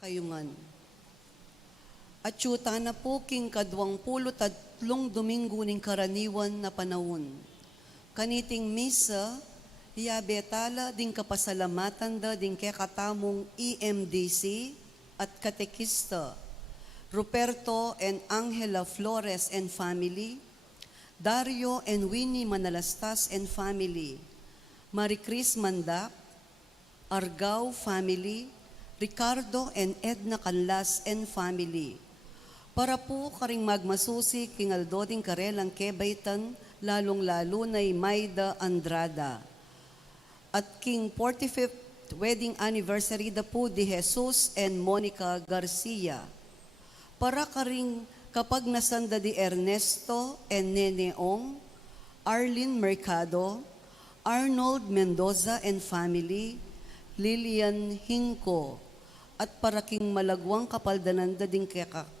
kayungan. At yuta na po king kadwangpulo-3 Domingo ning karaniwan na panahon. Kaniting misa, betala ding kapasalamatan da ding kekatamong EMDC at katekista, Ruperto and Angela Flores and family, Dario and Winnie Manalastas and family, Maricris Mandak, Argao family, Ricardo and Edna Canlas and family. Para po karing magmasusi king Aldoding Karelang Kebaytan, lalong-lalo na'y Maida Andrada. At king 45th wedding anniversary da po di Jesus and Monica Garcia. Para karing kapag nasanda di Ernesto and Neneong, Arlene Mercado, Arnold Mendoza and family, Lilian Hinco, at para king malagwang kapaldanan da ding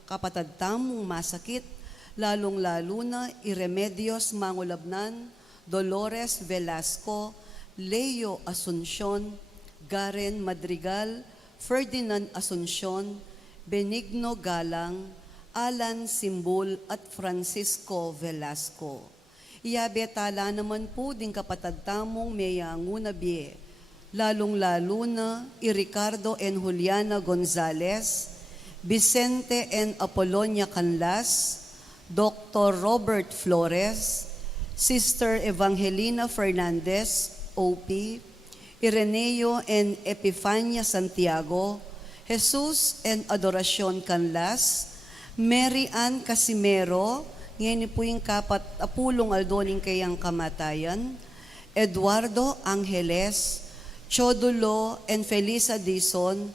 kapatadtamong masakit, lalong-lalo na Iremedios Mangulabnan, Dolores Velasco, Leo Asuncion, Garen Madrigal, Ferdinand Asuncion, Benigno Galang, Alan Simbol at Francisco Velasco. Betala naman po ding kapatadtamong Mayanguna Bie, lalong-lalo na Ricardo and Juliana Gonzalez, Vicente and Apolonia Canlas, Dr. Robert Flores, Sister Evangelina Fernandez, OP, Ireneo and Epifania Santiago, Jesus and Adoracion Canlas, Mary Ann Casimero, ngayon po yung apulong aldoning kayang kamatayan, Eduardo Angeles, Chodulo and Felisa Dizon,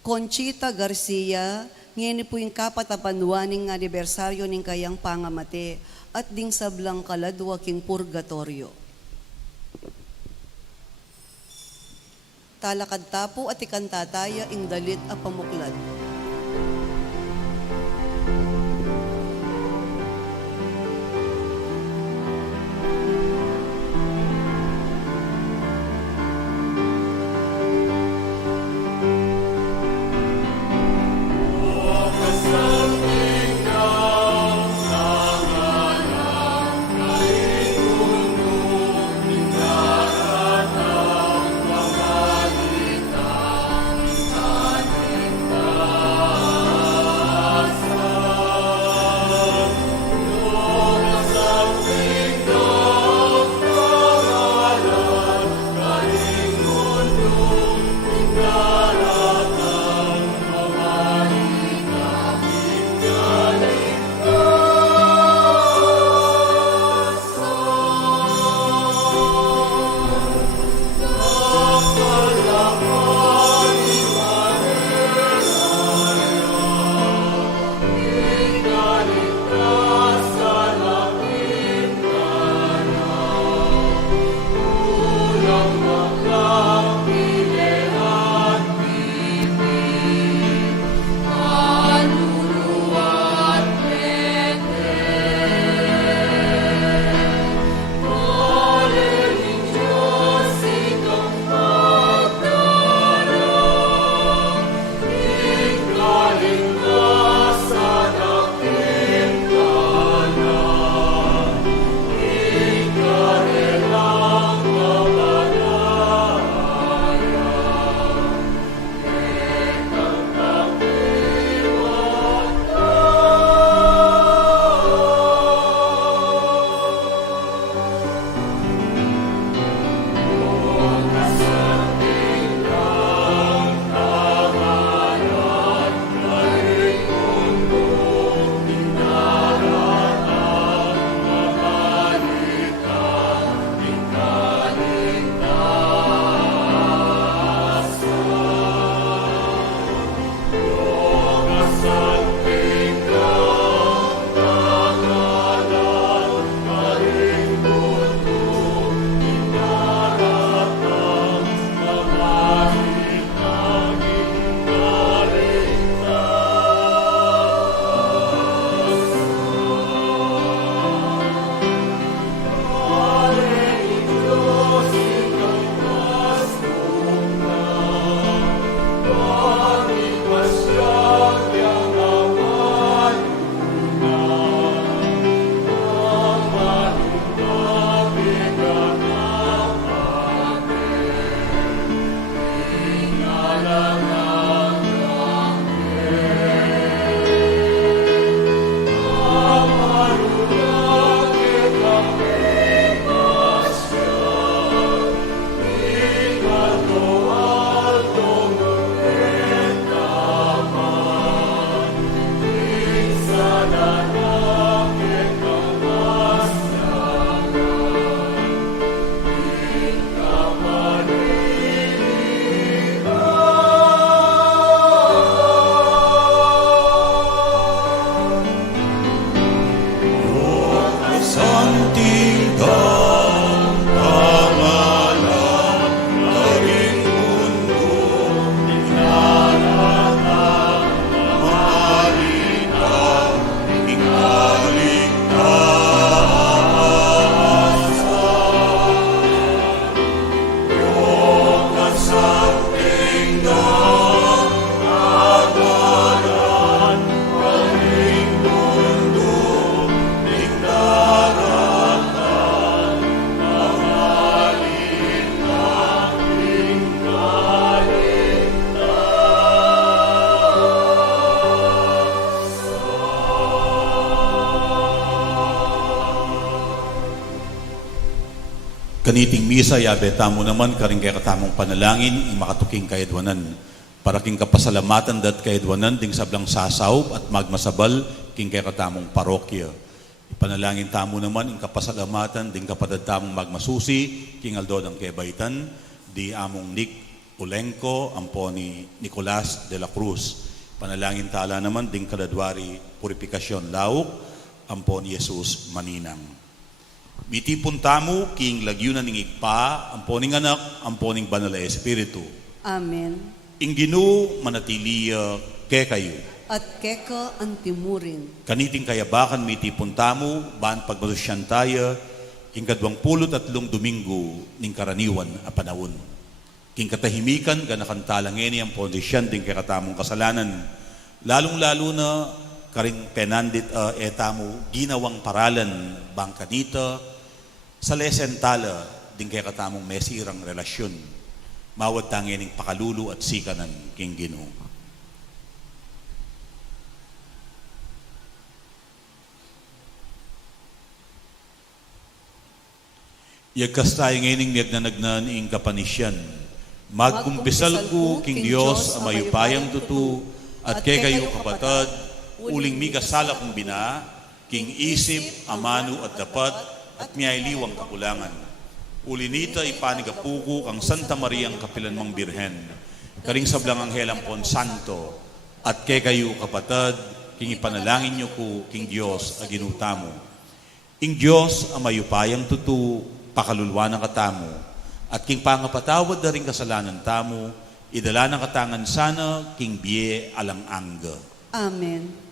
Conchita Garcia, ngayon po yung kapatapanuaning anibersaryo ng kayang pangamate at ding sablang kaladwa king purgatorio. Talakad tapo at ikantataya ing dalit a pamuklad. kaniting misa, yabe tamo naman, karing kay katamong panalangin, makatuking kayadwanan. Para king kapasalamatan dat kayadwanan, ding sablang sasaw at magmasabal, king kay katamong parokya. Ipanalangin tamo naman, ing kapasalamatan, ding kapadad tamong magmasusi, king aldo ng kebaitan, di among Nick Ulenco, ampo ni Nicolas de la Cruz. Panalangin tala naman, ding kadadwari purifikasyon lauk, ampo ni Jesus Maninang. Mitipon tamo, king lagyunan ning ikpa, ampo ning anak, ampo ning banal na Espiritu. Amen. Ing Ginoo manatiliya ke kayo. At keka antimurin. Kaniting kayabakan mitipon tamo, baan pagmalusyan tayo, ing 23 Domingo ning karaniwan a panahon. King katahimikan, ganakantalangeni ang pondisyan ding kakatamong kasalanan. Lalong-lalo na karing penandit etamo ginawang paralan bangka dito sa lesentala ding kay katamong mesirang relasyon mawad tangining pakalulu at sikanan king Ginoo. Yagkas tayo ngayon nagnanagnan ing kapanisyan. Magkumpisal ko king Diyos ang mayupayang tutu at kay kayo kapatad uling migasala kong bina, king isip, amano at dapat, at miyailiwang kakulangan. Ulinita ipanigapuko kang Santa Mariang Kapilanmang Birhen, karing sablang Anghelang Pon Santo, at kay kayo kapatad, king ipanalangin niyo ko, king Diyos, aginutamo. Ing Diyos, ang mayupayang tutu, pakalulwa ng katamo, at king pangapatawad na rin kasalanan tamo, idala ng katangan sana, king biye alang angga. Amen.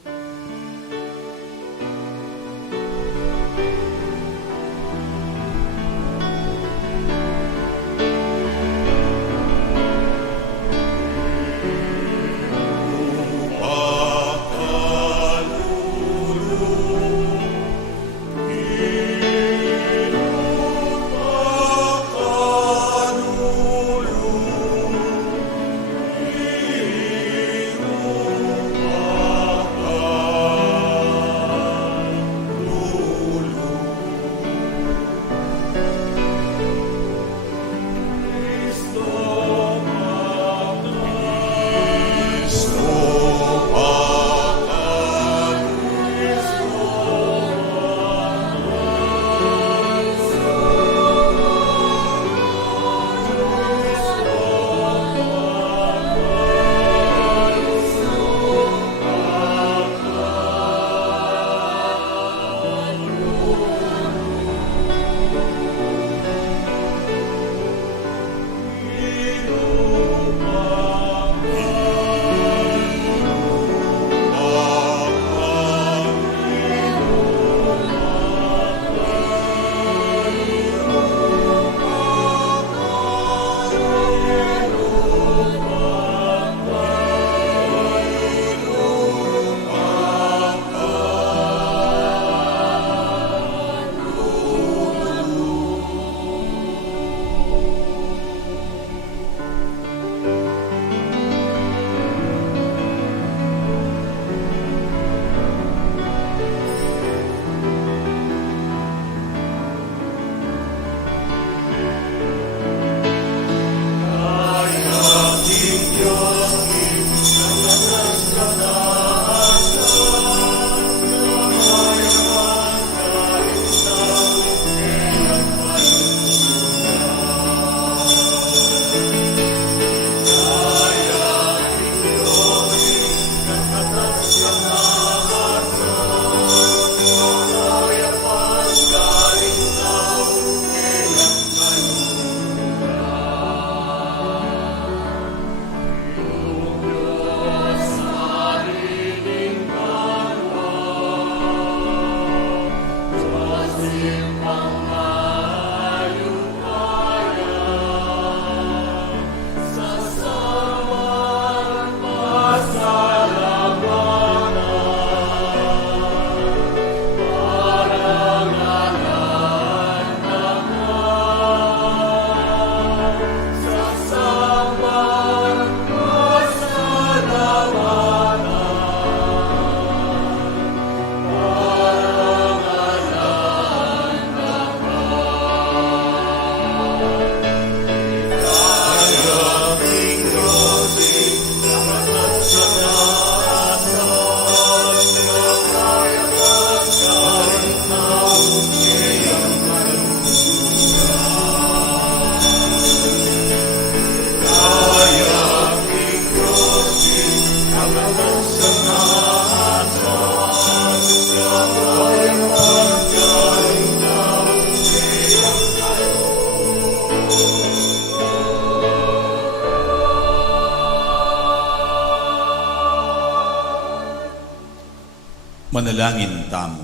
Panalangin tamo.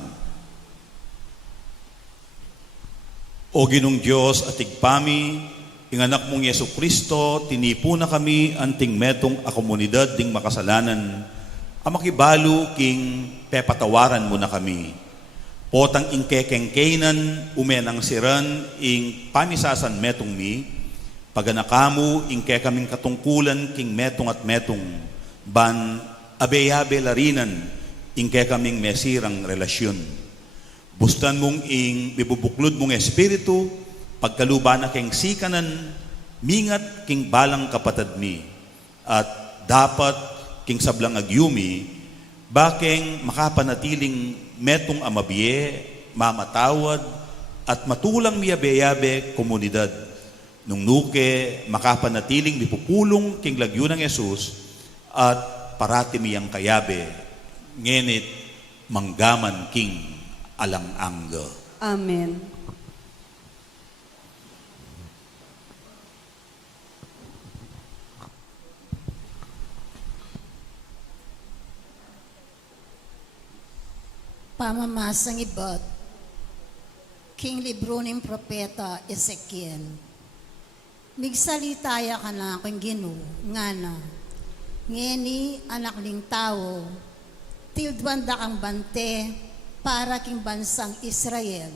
O Ginong Diyos at tigpami, ing anak mong Yesu Kristo, tinipo na kami anting metong a komunidad ding makasalanan, amakibalo king pepatawaran mo na kami. Potang ing kekengkenan, umenang siran, ing pamisasan metong mi, paganakamu ing kekaming katungkulan king metong at metong, ban abeyabe larinan, ingke kaming mesirang relasyon. Bustan mong ing bibubuklod mong espiritu, pagkaluba na keng sikanan, mingat king balang kapatad mi, at dapat king sablang agyumi, bakeng makapanatiling metong amabiye, mamatawad, at matulang miyabe-yabe komunidad. Nung nuke, makapanatiling mipupulong king lagyo ng Yesus, at parati miyang kayabe, ngenit manggaman king alang-angga. Amen. Pamamasang ibot, king libro ng propeta Ezekiel. Migsalitaya ka na akong Ginoo, nga na, ngeni anak ling tao, tildwanda kang bante, para king bansang Israel.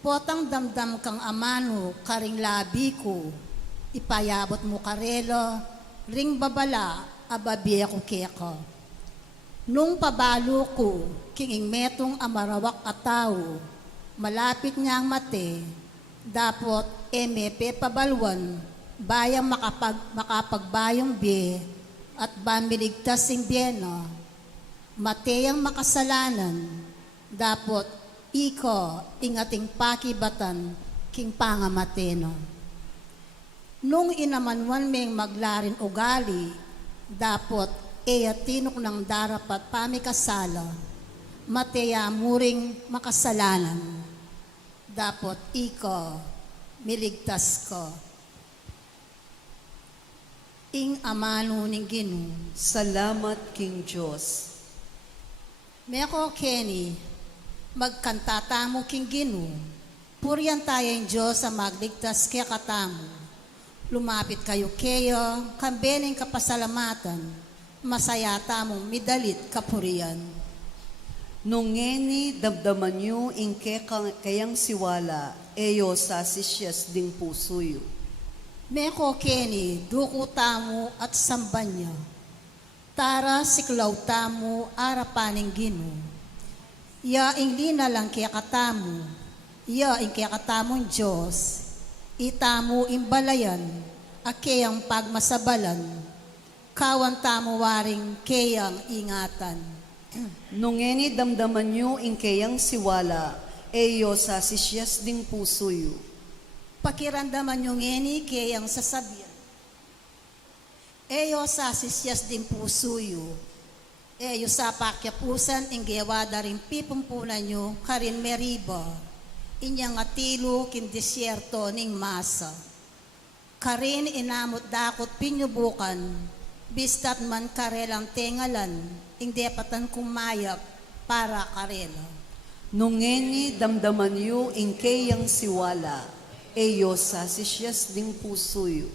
Potang damdam kang amano, karing labi ko, ipayabot mo karelo, ring babala, ababiye ko keko. Nung pabalo ko, king metong amarawak ataw, malapit niya ang mate, dapot emepe pabalwan, bayang makapagbayong be, at bamiligtas sing biyeno, mateyang makasalanan, dapot iko ingating pakibatan, king pangamateno. Nung inamanwan meng maglarin ugali, dapot eya tinok ng darapat pamikasala, mateya muring makasalanan, dapot iko miligtas ko. Ing amano ning Ginoo. Salamat King Diyos. Meko Kenny, magkantata mo king Ginoo. Puriyan tayong Diyos sa magligtas kaya katamo. Lumapit kayo kayo, kambening kapasalamatan. Masaya tamong midalit kapuriyan. Nung ngeni damdaman niyo ingke kayang siwala, eyo sa sisyas ding pusuyo. Meko Kenny, duko tamo at sambanya. Tara siklaw tamo arapaning Ginoo. Ya ing lina lang kaya katamo, ya ing kaya katamong Diyos, itamo imbalayan, akeyang pagmasabalan, kawan tamo waring keyang ingatan. Nung ngeni damdaman niyo ingkeyang siwala, eyo sa sisyas ding pusuyo. Pakiramdaman yung ngeni keyang sasabihan. Eyo sa sisyas din pusuyo. Eyo sa pakyapusan inggewada rin pipumpunan nyo karin meriba. Inyang atilo kin disyerto ning masa. Karin inamot dakot pinyubukan. Bistat man karelang tengalan. Ingdepatan kumayak para karela. Nung ngeni damdaman niyo ingkeyang siwala, eyo sa sisyas ding pusuyo.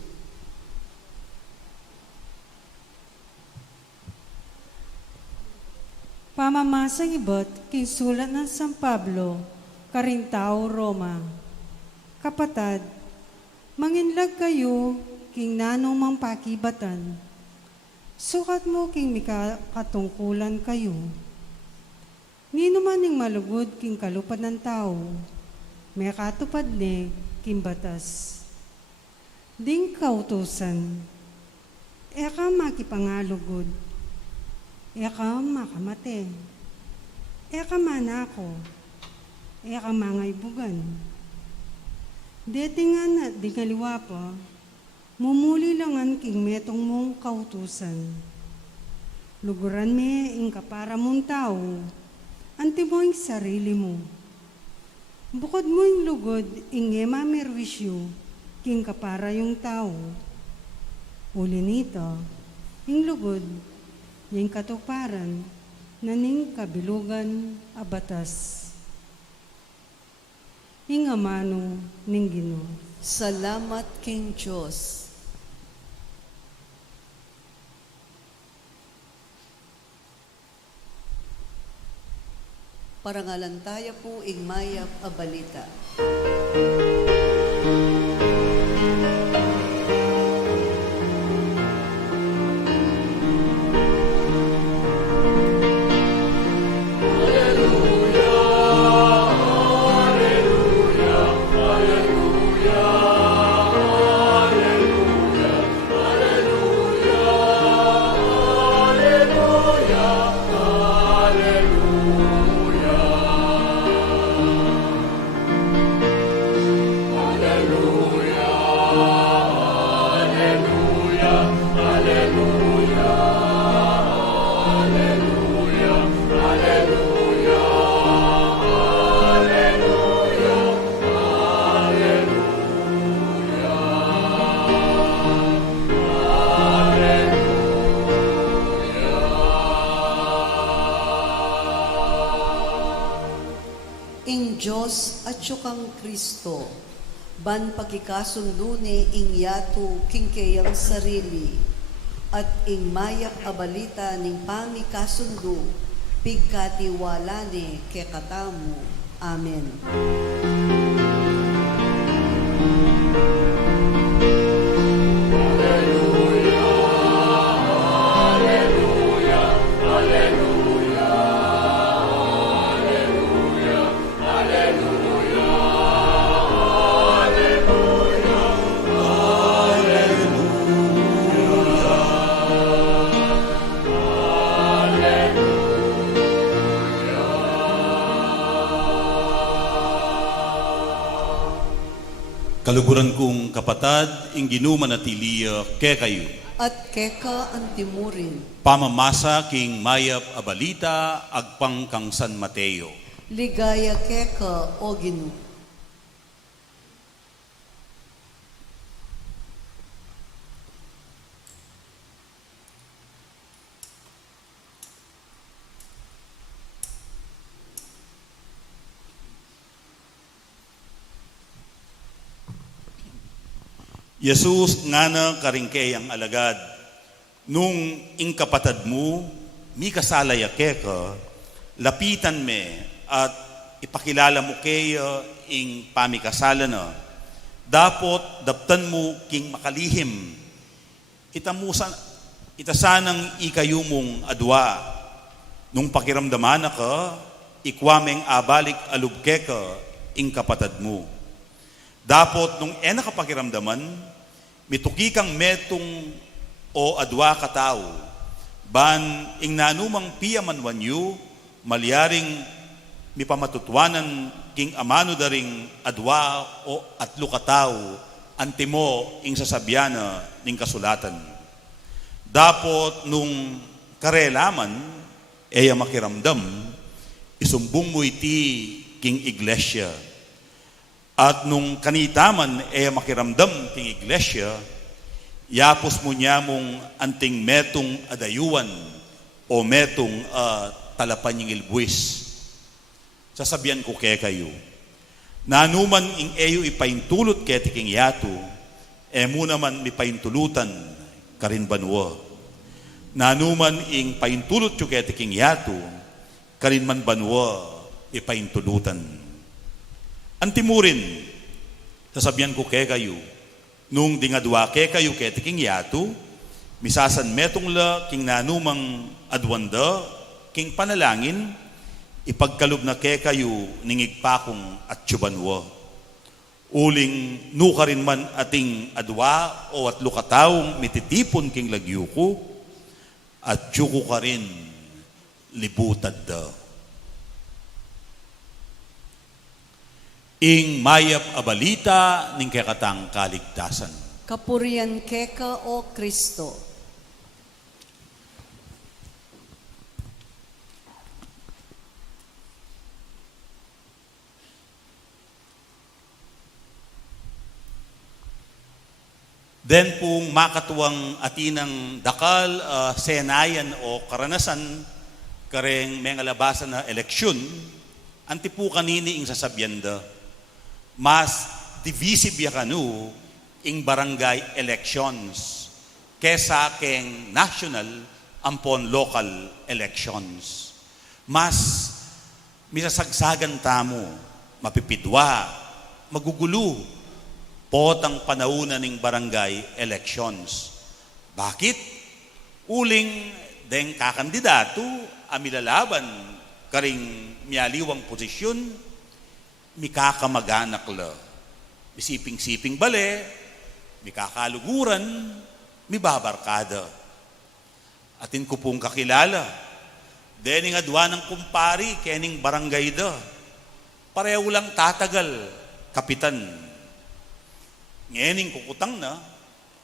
Pamamasang ibot, king sulat ng San Pablo, Carintao, Roma. Kapatad, manginlag kayo, king nanong mang pakibatan. Sukat mo king mikatungkulan kayo. Nino maning malugod king kalupad ng tao, may katupad ni king batas. Ding kautusan, eka makipangalugod. Eka makamate, eka manako, eka mangaybugan. Deti nga na, di kaliwa pa, mumuli langan king metong mong kautusan. Luguran me ing kapara mong tao, anti mo ing sarili mo. Bukod mo ing lugod, ing ema merwisyo, king kapara yung tao. Uli nito, ing lugod, yung katuparan, naning kabilugan a batas. Ingamano ning Ginoo. Salamat king Diyos. Parangalantaya po ing mayap a balita. Ing Diyos at syukang Kristo, ban pagkikasundo ni ing yato king kayang sarili, at ing mayap abalita ning pamikasundo, pigkatiwala ni kekatamu. Amen. Kaluguran kong kapatad, ing ginumanatiliya ke kayo. At keka ang timurin, Pamamasa king mayap a balita, agpang kang San Mateo. ligaya keka o Ginoo. Jesus nga na karingkay ang alagad, nung ing kapatad mo, mi kasalaya ka, lapitan me at ipakilala mo kaya ing pamikasala na. Dapot daptan mo king makalihim, itasanang ikayo mong adwa, nung pakiramdaman na ka, ikwameng abalik alubke ka ing kapatad mo. Dapot nung nakapakiramdaman, mituki kang metong o adwa katao, ban ing nanumang piyamanwanyo, malyaring mipamatutwanan king amano daring adwa o atlo katao, antimo ing sasabyana ning kasulatan. Dapot nung karelaman, eya makiramdam, isumbong mo iti king iglesia. At nung kanitaman makiramdam ting iglesia, yapos mo niya mong anting metong adayuan o metong talapan yung ilbuis. Sasabihan ko kaya kayo, nanuman ing eyo ipaintulot kaya tiking yato, mo naman mipaintulutan karin banwa. Nanuman ing paintulot yung kaya tiking yato, karin man banwa ipaintulutan. Antimurin, sasabihan ko kaya kayo, nung dingadwa kaya kayo kaya tiking yato, misasan metong la king nanumang adwanda, king panalangin, ipagkalub na kaya kayo ningigpakong at tsubanwa. Uling nuka rin man ating adwa o atlo kataong mititipon king lagyuko, at tsuko ka rin libutad da. Ing mayap a balita ning kekatang kaligtasan. Kapurian keka o Kristo. Then pong makatuwang atinang dakal, senayan o karanasan, kareng may labasan na eleksyon, anti po kanini ing sasabyanda, mas divisive ya kanu ing barangay elections kesa keng national ampon local elections. Mas misasagsagan tamo, mapipidwa, magugulo, potang panaunan ng barangay elections. Bakit? Uling deng kakandidato amilalaban karing miyaliwang posisyon, mikakamaganak la. Misiping-siping bale, mikakaluguran, mibabarkada. Atin ko pong kakilala, dening adwa ng kumpari, kening barangay da, pareho lang tatagal, kapitan. Ngening kukutang na,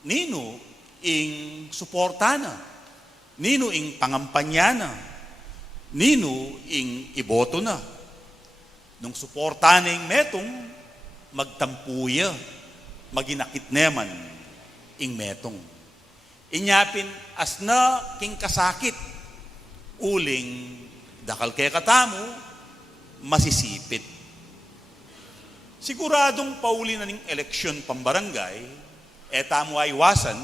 nino ing suporta na, nino ing pangampanya na, nino ing iboto na. Nung suporta na ing metong, magtampuya, maginakit neman ing metong. Inyapin as na king kasakit, uling dakal kay katamo, masisipit. Siguradong pauli na ning eleksyon pambarangay, etamo ay iwasan,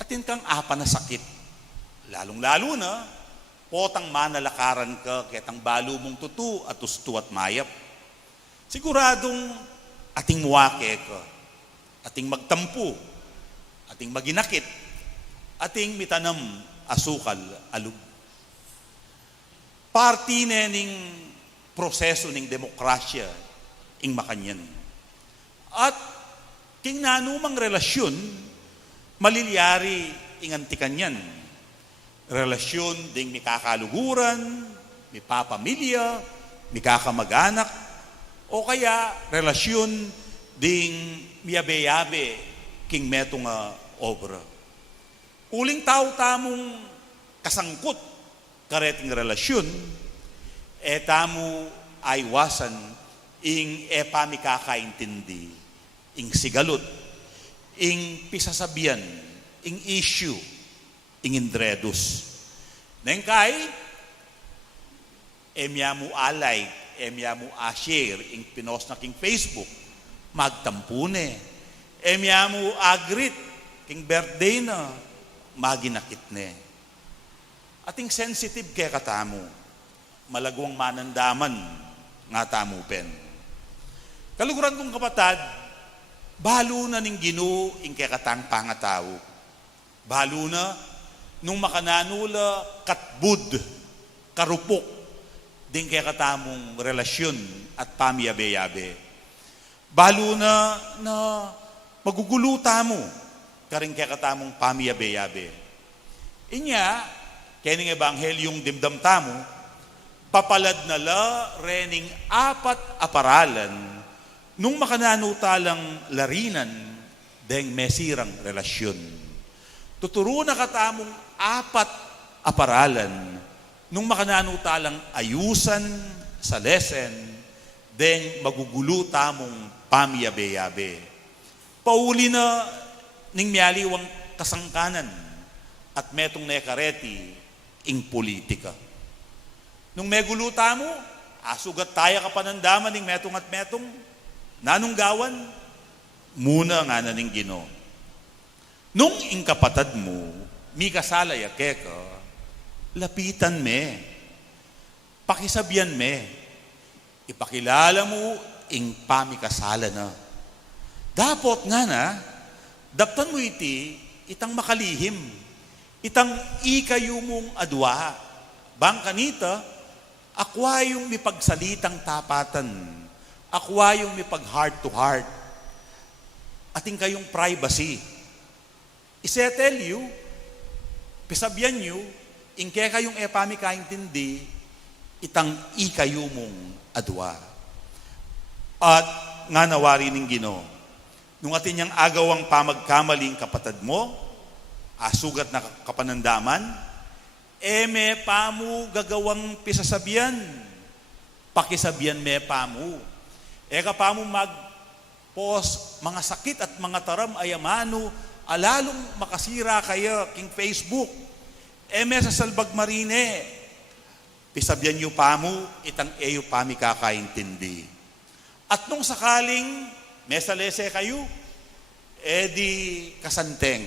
atin kang apa na sakit. Lalong-lalo na, potang manalakaran ka, ketang balo mong tutu at usto at mayap. Siguradong ating muwake ka, ating magtampo, ating maginakit, ating mitanam asukal alug. Parti na ning proseso ning demokrasya ing makanyan. At king nanumang relasyon, malilyari ing antikanyan. Relasyon ding mikakaluguran, mipapamilya, mikakamag-anak, o kaya relasyon ding miyabe-yabe king metong obra. Uling tao tamong kasangkot kareting relasyon, tamo aywasan ing pamikakaintindi, ing sigalot, ing pisasabian, ing issue, ing indredos. Nengkay, emyamu alay, emyamu share, ing pinos na king Facebook, magtampune. Emyamu agrit, king birthday na, maginakit ne. Ating sensitive kaya katamo, malagwang manandaman nga tamo pen. Kaluguran kong kapatad, balo na ning Ginoo ing kaya katang pangatao. Balo na nung makananula katbud, karupok, ding kaya katamong relasyon at pamiyabe-yabe. Balo na magugulo tamo, karing kaya katamong pamiyabe-yabe. Inya, kening ebanghelyong dimdam tamo, papalad na la rening apat aparalan nung makananutalang larinan deng mesirang relasyon. Tuturo na katamong apat aparalan nung makananutalang ayusan sa lesen deng magugulo tamong pamiyabe-yabe. Pauli na ning miyaliwang kasangkanan at metong nekareti ing politika. Nung megulo tamo, asugat tayo kapanandaman ning metong at metong, nanunggawan, muna nga na ning Ginoo. Nung ing kapatad mo, mi kasalaya keka, lapitan me, pakisabyan me, ipakilala mo ing pamikasala na. Dapot nga na, daptan mo iti, itang makalihim, itang ikayo mong adwa, bang kanita, akwa yung may pagsalitang tapatan, akwa yung may pag heart to heart, ating kayong privacy. Isetel you, pisabyan you, ingke kayong epami kaintindi, itang ikayo mong adwa. At nga nawari ning Ginoo, nung atin niyang agawang pamagkamaling kapatad mo, asugat na kapanandaman, me pamu gagawang pisasabian, pakisabian me pamu. Kapamu mag-post mga sakit at mga taram ayamano, alalong makasira kayo king Facebook. Me sa salbag marine, Pisabyan yu pa mo, itang eyo pa mi kakaintindi. At nung sakaling mesalese kayo, edi kasanteng,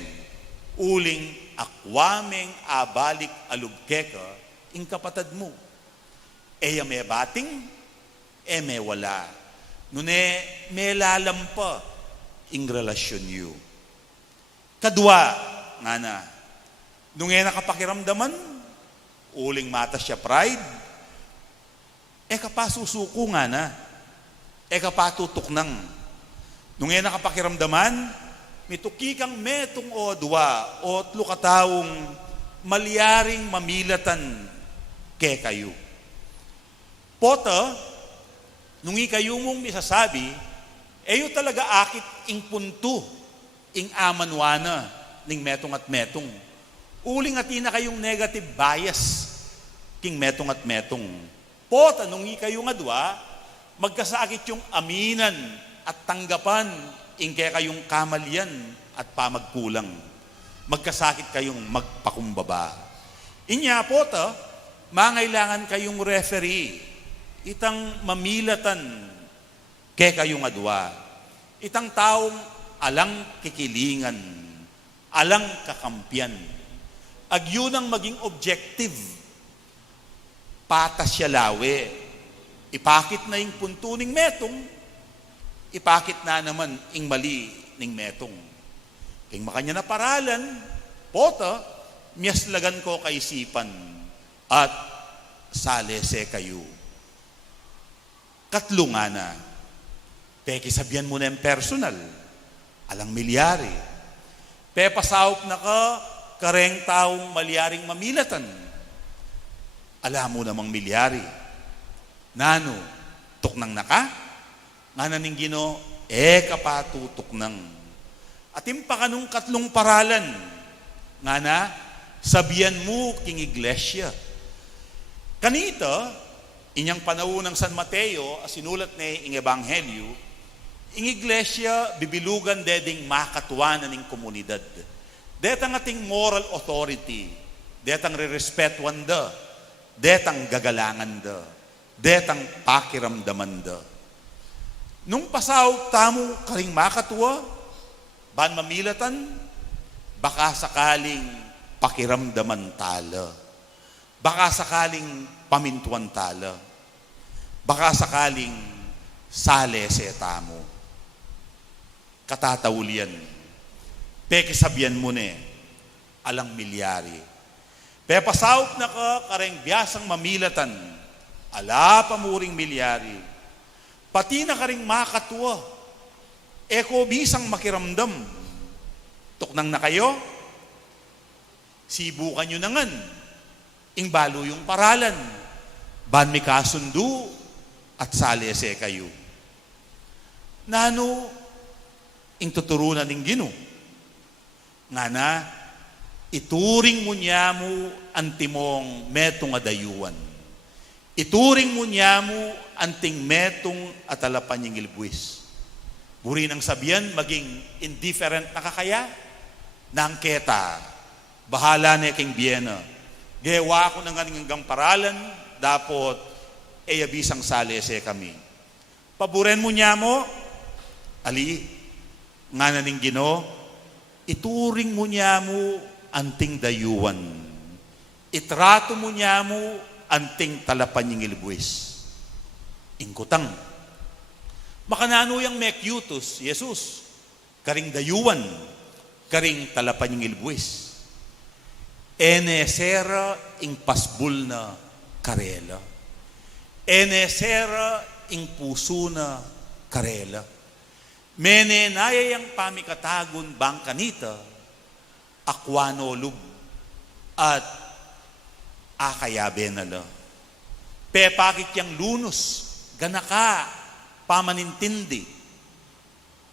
uling akwameng abalik alubkeka, ing kapatad mo. Eya may bating, may wala. Nune, may lalampa, ing relasyon yu. Kadwa, nga na, nung nakapakiramdaman, uling mata siya pride, kapasusuko nga na, kapatutok nang. Nung nakapakiramdaman, mituki kang metong o dua, o tlo kataong malyaring mamilatan ke kayo. Pota, nung ikayo mong misasabi, eyo talaga akit ing punto, ing amanwana, ning metong at metong. Uling atina kayong negative bias, king metong at metong. Pota, nung ikayo nga dua, magkasakit yung aminan at tanggapan, ing kaya kayong kamalyan at pamagkulang. Magkasakit kayong magpakumbaba. Inya, pota, mangailangan kayong referee, itang mamilatan kaya kayong adwa. Itang taong alang kikilingan, alang kakampiyan. Ag yun ang maging objective. Patas siya lawe. Ipakit na yung punto ning metong, ipakit na naman ing mali ning metong. King makanya na paralan, pota, miyaslagan ko kaisipan at salese kayo. Katlo nga na, sabihan mo na yung personal, alang milyari. Pasawop na ka, kareng taong malyaring mamilatan. Alam mo namang milyari. Nano, tuknang naka? Nga naning Gino, kapatutok nang. At impaka nung katlong paralan, nga na, sabihan mo king iglesia. Kanita, inyang panahon ng San Mateo, sinulat ni ing Ebanghelyo, ing iglesia, bibilugan deding makatuwanan ng komunidad. Detang ating moral authority, detang re-respetuan da, detang gagalangan da, detang pakiramdaman da. Nung pasaw tamo karing makatuwa, ban mamilatan, baka sakaling pakiramdaman tala, baka sakaling pamintuan tala, baka sakaling salese tamo. Katataulian, sabihan mo ne, alang milyari. Pasawop na ka kareng biyasang mamilatan, ala pamuring milyari. Pati na karing makatuwa, eko bisang makiramdam. Tuknang na kayo, sibukan nyo nangan, ing balo yung paralan, ban mi kasundo, at salese kayo. Nano, ing tuturunan ning Gino, nga na, ituring mo niya mo antimong metong adayuan. Ituring mo niya mo anting metong atalapan yung ilbuis. Buri ng sabihan, maging indifferent na kakaya, nangketa, bahala na king biyena. Gewa ko ng hanggang paralan, dapat bisang salese kami. Paboren mo niya mo, ali, nga naning Gino, ituring mo niya mo anting dayuan. Itrato mo niya mo anting talapan yung ilbuis. Ingkutang. Makanano yung mekyutos, Jesus, karing dayuan, karing talapan yung ilbuis. Enesera ing pasbul na karela. Enesera ing puso na karela. Menenaya yang pamikatagon bang kanita, akwano lub, at akayabe nala. Pepakit yang lunos, ganaka, pamanintindi,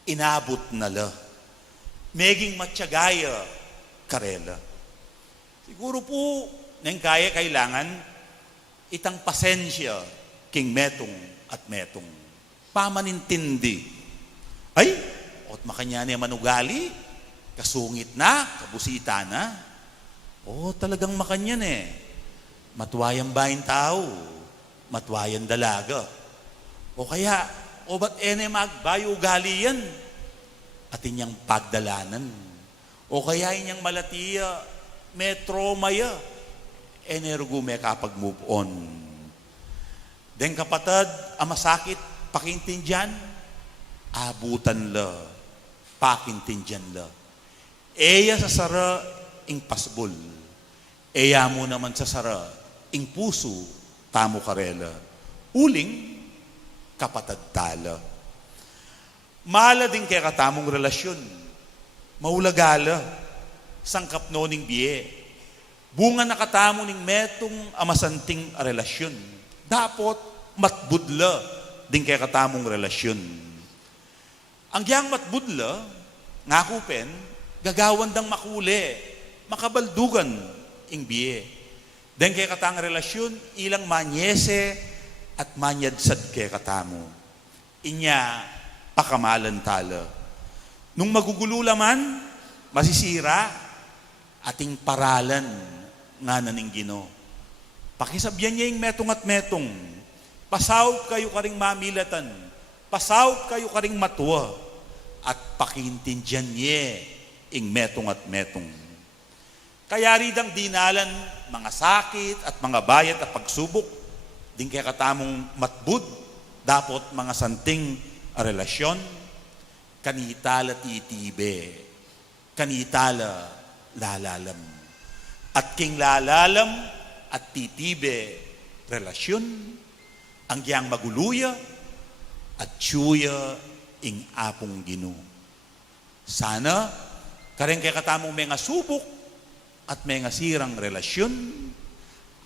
inabot nala. Meging matsyagaya, karela. Siguro po, nang kaya kailangan, itang pasensya, king metong at metong. Pamanintindi. Ay, ot makanya niya manugali, kasungit na, kabusita na. Oh, talagang makanyan eh. matwayang bayin tao, matwayan dalaga. O kaya, o ba't magbayo ugali yan? At inyang pagdalanan. O kaya inyang malatiya, metro maya, energo may kapag-move on. Den kapatid, amasakit, pakintindyan, abutan la, pakintindyan la. Eya sa sara, ing pasbol. Eya mo naman sa sara, ing puso, tamo karela. Uling, kapatid tala. Mala din kaya katamong relasyon. Maulagala, sangkap no ning biye. Bunga na katamo ning metong amasanting a relasyon. Dapat matbudla din kaya katamong relasyon. Ang giyang matbudla, ngakupen, gagawan dang makule, makabaldugan ing biye. Den kaya katang relasyon, ilang manyese at manyadsad kaya katamo. Inya, pakamalan tala. Nung magugulo laman, masisira, ating paralan nga naning Ginoo. Pakisabyan niya yung metong at metong. Pasawd kayo karing mamilatan. Pasawd kayo karing matuwa. At pakintindyan niya yung metong at metong. Kaya ridang dinalan mga sakit at mga bayat at pagsubok. Din kaya katamong matbud. Dapat mga santing a relasyon. Kanitala titibe. Kanitala lalalam. At king lalalam at titibe relasyon, ang giyang maguluya at tsuya ing apong Ginoo. Sana, kareng kay katamong may nga subok at may nga sirang relasyon,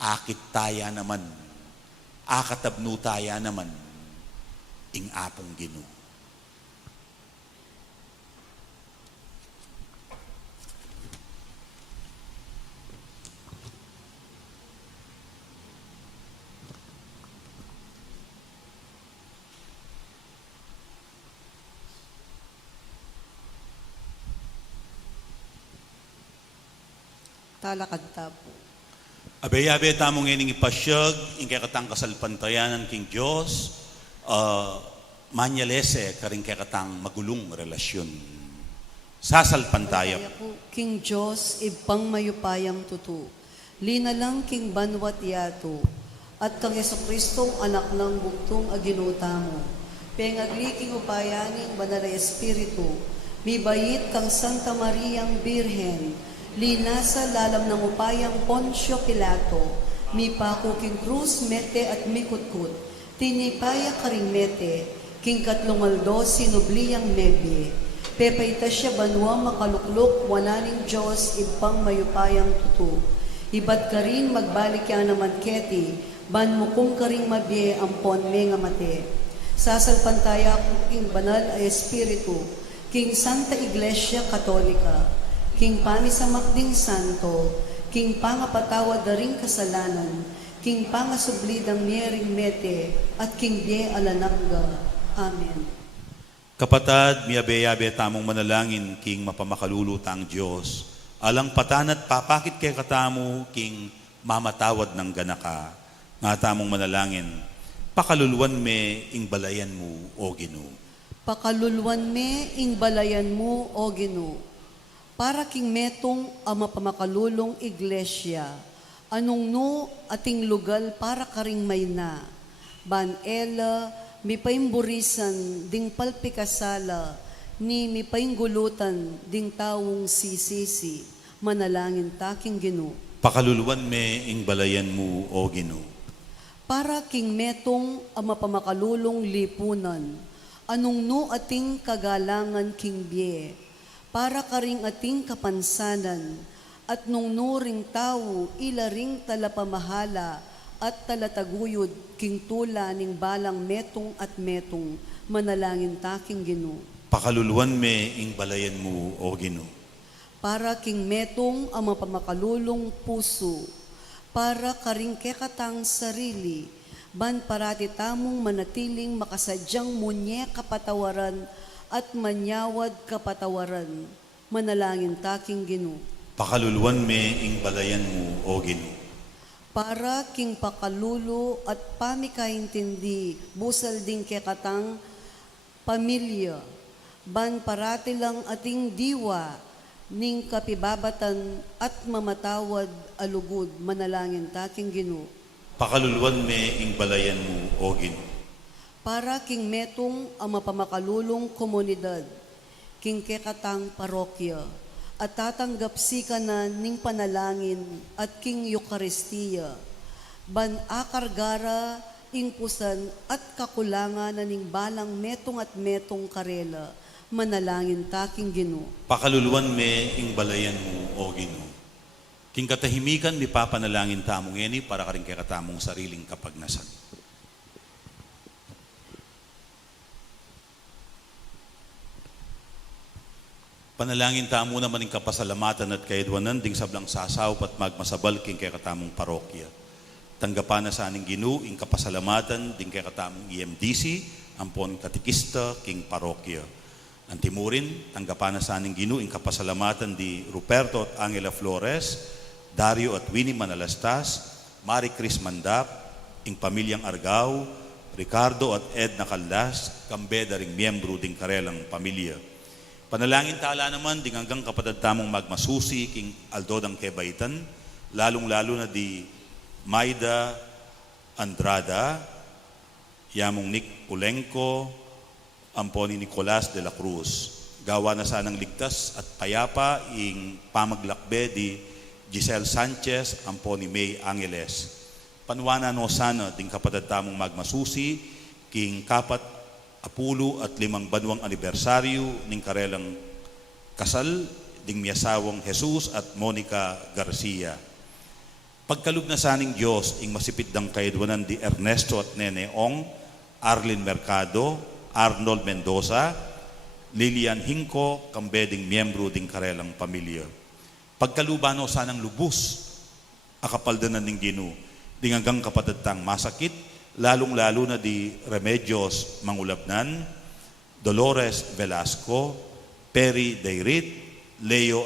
akit taya naman, akatabno taya naman, ing apong Ginoo. Talakadta po. Abe-abe tamong ining ipasyag, ing kaya katang kasalpantayanan king Diyos, manyalese karing kaya katang magulong relasyon. Sasalpantaya. Kaya po, King Diyos, ibang mayupayang tutu. Linalang King Banwat Yato, at kang Yesu-Kristong anak ng bugtong aginuta mo. Pengagli King upayaning banal na Espiritu, mibayit kang Santa Mariang Birhen, linasa lalam ng upayang Poncio Pilato, mi pako king krus mete at mikutkut, tinipaya karing mete, king katlungaldo sinubliyang nebye, pepayta siya banwa makaluklok, wananing Diyos ibang mayupayang tutu. Ibat ka rin magbalik yan naman keti, ban mo kung karing mabye ampon me nga mate. Sasalpantaya ko king banal ay Espiritu, king Santa Iglesia Katolika, King Panisamakding Santo, King Pangapatawad na ring kasalanan, King Pangasublidang Miering Mete, at King Die Alanangga. Amen. Kapatad, miyabe-yabe tamong manalangin, King mapamakalulutang Diyos, alang patanat papakit kay katamo, King mamatawad ng ganaka, nga tamong manalangin, pakaluluan me ing balayan mo, O Ginoo. Pakaluluan me ing balayan mo, O Ginoo. Para king metong ama pamakalulong iglesia, anong no ating lugal para karing may na, ban ela, mi paimburisan, ding palpikasala, ni mi painggulutan, ding tawong sisisi, manalangin taking Ginoo. Pakaluluan me ing balayan mo, O Ginoo. Para king metong ama pamakalulong lipunan, anong no ating kagalangan king bie, para karing ating kapansanan, at nung nuring tao, ilaring talapamahala, at talataguyod, king tula ning balang metong at metong, manalangin taking Ginoo. Pakaluluan me ing balayan mo, O Ginoo. Para king metong ang mapamakalulong puso, para karing kekatang sarili, ban parati tamong manatiling makasadyang munye kapatawaran, at manyawad kapatawaran, manalangin taking Ginoo. Pakaluluan me ing balayan mo, O Ginoo. para king pakalulu at pamikaintindi, busal ding kekatang pamilya, ban parati lang ating diwa, ning kapibabatan at mamatawad alugod, manalangin taking Ginoo. Pakaluluan me ing balayan mo, O Ginoo. Para king metong ang mapamakalulong komunidad, king kekatang parokya, at tatanggap sikanan ning panalangin at king Eucharistia, ban akargara ingpusan at kakulangan na ning balang metong at metong karela, manalangin taking Ginoo. Pakaluluan me ing balayan mo, O Ginoo. King katahimikan mi papanalangin tamong eni para karing kay katamong sariling kapagnasan. Panalangin tamo naman ing kapasalamatan at kaidwanan ding sablang sasaw at magmasabal king kay katamong parokya. Tanggapan na sa aning Ginoo ing kapasalamatan ding kay katamong EMDC, ampon katikista king parokya. Antimurin, tanggapan na sa aning Ginoo ing kapasalamatan di Ruperto at Angela Flores, Dario at Winnie Manalastas, Marie Cris Mandap, ing pamilyang Argao, Ricardo at Ed Nakalas, kambeda ring miyembro ding karelang pamilya. Panalangin tala naman ding hanggang kapatid tamong magmasusi king Aldodang Kebaitan, lalong-lalo na di Maida Andrada, Yamong Nick Ulenco, Amponi Nicolas de la Cruz. Gawa na sanang ligtas at payapa ing pamaglakbe di Giselle Sanchez, Amponi May Angeles. Panwana no sana ding kapatid tamong magmasusi king kapat Apulo at 5 banwang anibersaryo ning karelang kasal ding miyasawang Jesus at Monica Garcia. Pagkalug na saning Diyos ing masipit dang kaidwanan di Ernesto at Nene Ong, Arlene Mercado, Arnold Mendoza, Lilian Hinco, kambeding miyembro ding karelang pamilya. Pagkalubano sanang lubos, akapaldanan ning Ginoo, ding hanggang kapatid masakit, lalong-lalo na di Remedios Mangulabnan, Dolores Velasco, Perry Dayrit, Leo